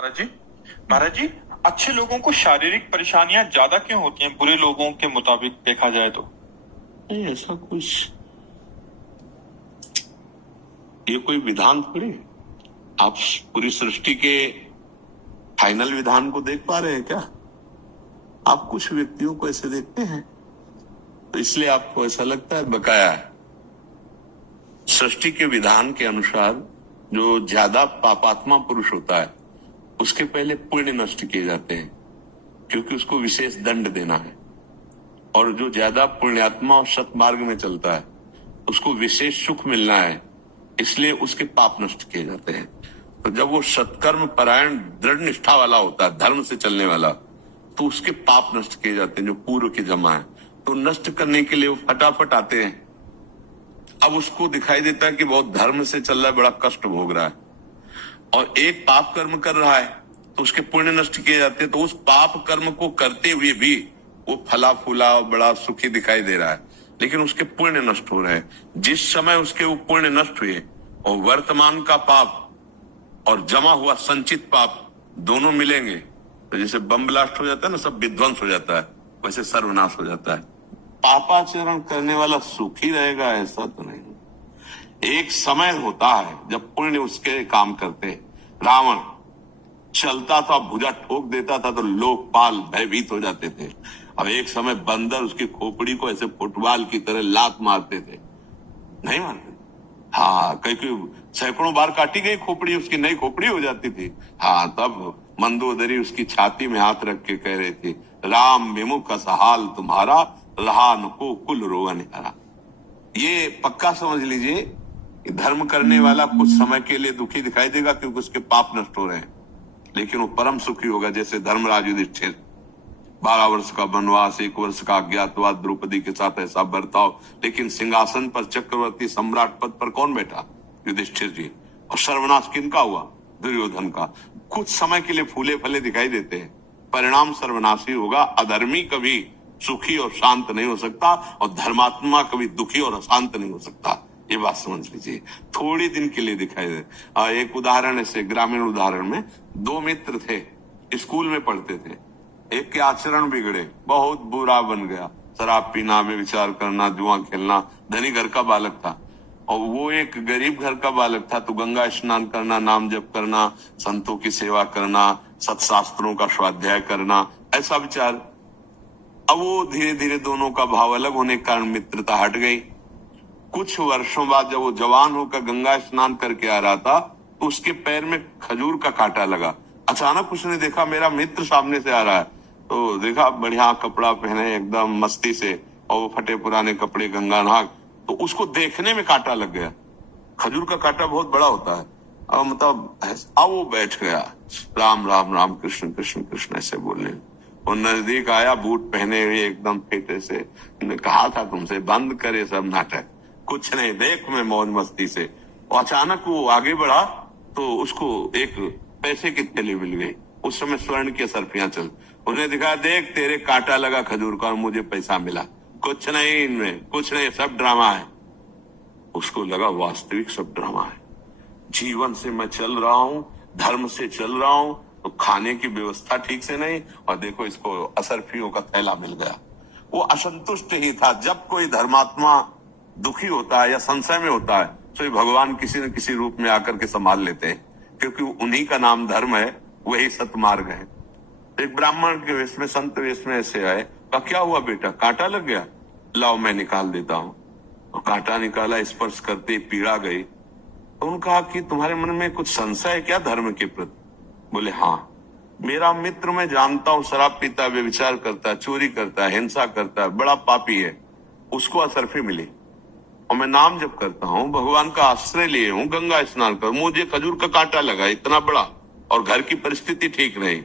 महाराज जी, महाराज जी, अच्छे लोगों को शारीरिक परेशानियां ज्यादा क्यों होती हैं बुरे लोगों के मुताबिक देखा जाए तो? नहीं, ऐसा कुछ ये कोई विधान थोड़ी। आप पूरी सृष्टि के फाइनल विधान को देख पा रहे हैं क्या? आप कुछ व्यक्तियों को ऐसे देखते हैं तो इसलिए आपको ऐसा लगता है। बकाया सृष्टि के विधान के अनुसार जो ज्यादा पापात्मा पुरुष होता है उसके पहले पुण्य नष्ट किए जाते हैं, क्योंकि उसको विशेष दंड देना है। और जो ज्यादा पुण्यात्मा और सतमार्ग में चलता है उसको विशेष सुख मिलना है, इसलिए उसके पाप नष्ट किए जाते हैं। तो जब वो सत्कर्म परायण दृढ़ निष्ठा वाला होता है, धर्म से चलने वाला, तो उसके पाप नष्ट किए जाते हैं जो पूर्व की जमा है। तो नष्ट करने के लिए वो फटाफट आते हैं। अब उसको दिखाई देता है कि बहुत धर्म से चल रहा है, बड़ा कष्ट भोग रहा है, और एक पाप कर्म कर रहा है तो उसके पुण्य नष्ट किए जाते हैं। तो उस पाप कर्म को करते हुए भी वो फला फूला बड़ा सुखी दिखाई दे रहा है, लेकिन उसके पुण्य नष्ट हो रहे हैं। जिस समय उसके वो पुण्य नष्ट हुए और वर्तमान का पाप और जमा हुआ संचित पाप दोनों मिलेंगे तो जैसे बम ब्लास्ट हो जाता है ना, सब विध्वंस हो जाता है, वैसे सर्वनाश हो जाता है। पापाचरण करने वाला सुखी रहेगा ऐसा तो नहीं। एक समय होता है जब पुण्य उसके काम करते। रावण चलता था, भुजा ठोक देता था तो लोकपाल भयभीत हो जाते थे। अब एक समय बंदर उसकी खोपड़ी को ऐसे फुटबॉल की तरह लात मारते थे, नहीं मारते? हाँ, कई सैकड़ों बार काटी गई खोपड़ी, उसकी नई खोपड़ी हो जाती थी। हाँ, तब मंदोदरी उसकी छाती में हाथ रख के कह रही थी, राम विमुख असहाल तुम्हारा, रहा नको कुल रोवन हरा। ये पक्का समझ लीजिए कि धर्म करने वाला कुछ समय के लिए दुखी दिखाई देगा क्योंकि उसके पाप नष्ट हो रहे हैं, लेकिन वो परम सुखी होगा। जैसे धर्मराज युधिष्ठिर, 12 वर्ष का वनवास, 1 वर्ष का अज्ञातवास, द्रौपदी के साथ ऐसा बर्ताव, लेकिन सिंहासन पर चक्रवर्ती सम्राट पद पर कौन बैठा? युधिष्ठिर जी। और सर्वनाश किनका हुआ? दुर्योधन का। कुछ समय के लिए फूले फले दिखाई देते हैं, परिणाम सर्वनाशी होगा। अधर्मी कभी सुखी और शांत नहीं हो सकता, और धर्मात्मा कभी दुखी और अशांत नहीं हो सकता। ये बात समझ लीजिए। थोड़ी दिन के लिए दिखाई दे। एक उदाहरण ऐसे ग्रामीण उदाहरण में, 2 मित्र थे, स्कूल में पढ़ते थे। एक के आचरण बिगड़े, बहुत बुरा बन गया, शराब पीना, व्यभिचार करना, जुआ खेलना। धनी घर का बालक था और वो एक गरीब घर का बालक था। तो गंगा स्नान करना, नाम जप करना, संतों की सेवा करना, सत्शास्त्रों का स्वाध्याय करना, ऐसा विचार। अब वो धीरे धीरे दोनों का भाव अलग होने के कारण मित्रता हट गई। कुछ वर्षों बाद जब वो जवान होकर गंगा स्नान करके आ रहा था तो उसके पैर में खजूर का कांटा लगा। अचानक उसने देखा मेरा मित्र सामने से आ रहा है, तो देखा बढ़िया कपड़ा पहने एकदम मस्ती से, और वो फटे पुराने कपड़े, गंगा नहा, तो उसको देखने में कांटा लग गया। खजूर का कांटा बहुत बड़ा होता है। अब मतलब अब वो बैठ गया, राम राम राम कृष्ण कृष्ण कृष्ण ऐसे बोलने। वो नजदीक आया, बूट पहने हुए एकदम फेटे से, कहा था तुमसे बंद करे सब नाटक, कुछ नहीं, देख मैं मौज मस्ती से। और अचानक वो आगे बढ़ा तो उसको एक पैसे की थैली मिल गई। उस समय स्वर्ण की असरफियां चल, उसने दिखा, देख तेरे कांटा लगा खजूर का और मुझे पैसा मिला, कुछ नहीं इनमें, कुछ नहीं, सब ड्रामा है। उसको लगा वास्तविक सब ड्रामा है। जीवन से मैं चल रहा हूं, धर्म से चल रहा हूं, तो खाने की व्यवस्था ठीक से नहीं, और देखो इसको असरफियों का थैला मिल गया। वो असंतुष्ट ही था। जब कोई धर्मात्मा दुखी होता है या संशय में होता है तो भगवान किसी न किसी रूप में आकर के संभाल लेते हैं, क्योंकि उन्हीं का नाम धर्म है, वही सतमार्ग है। एक ब्राह्मण के वेश में, संत वेश में ऐसे आए, कहा क्या हुआ बेटा, कांटा लग गया? लाओ मैं निकाल देता हूँ। और कांटा निकाला, स्पर्श करते पीड़ा गई। तो उन्होंने कहा कि तुम्हारे मन में कुछ संशय है क्या धर्म के प्रति? बोले हाँ, मेरा मित्र मैं जानता हूँ शराब पीता है, व्यभिचार करता है, चोरी करता है, हिंसा करता है, बड़ा पापी है, उसको असरफी मिली। और मैं नाम जप करता हूँ, भगवान का आश्रय लिए हूँ, गंगा स्नान कर, मुझे खजूर का कांटा लगा इतना बड़ा, और घर की परिस्थिति ठीक नहीं,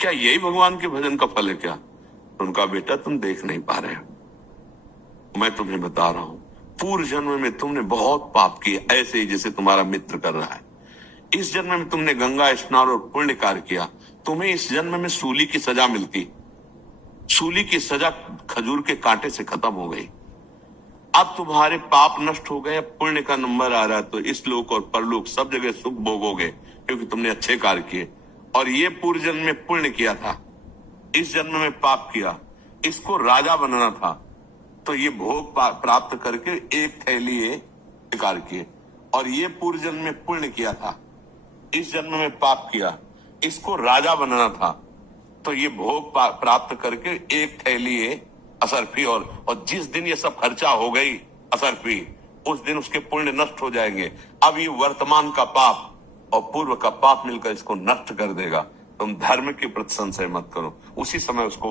क्या यही भगवान के भजन का फल है क्या? तो उनका बेटा तुम देख नहीं पा रहे हो, मैं तुम्हें बता रहा हूँ, पूर्व जन्म में तुमने बहुत पाप किए, ऐसे ही जैसे तुम्हारा मित्र कर रहा है। इस जन्म में तुमने गंगा स्नान और पुण्य कार्य किया, तुम्हें इस जन्म में सूली की सजा मिलती। सूली की सजा खजूर के कांटे से खत्म हो गई। अब तुम्हारे पाप नष्ट हो गए, पुण्य का नंबर आ रहा है, तो इस लोक और परलोक सब जगह सुख भोगोगे, क्योंकि तुमने अच्छे कार्य किए। और ये पूर्व जन्म में पुण्य किया था, इस जन्म में पाप किया, इसको राजा बनना था, तो ये भोग प्राप्त करके एक थैली ये स्वीकार किए। और ये पूर्व जन्म में पुण्य किया था, इस जन्म में पाप किया, इसको राजा बनना था, तो ये भोग प्राप्त करके एक थैली ये असरफी, और जिस दिन ये सब खर्चा हो गई असरफी, उस दिन उसके पुण्य नष्ट हो जाएंगे। अब ये वर्तमान का पाप और पूर्व का पाप मिलकर इसको नष्ट कर देगा। तुम धर्म के प्रति संशय मत करो। उसी समय उसको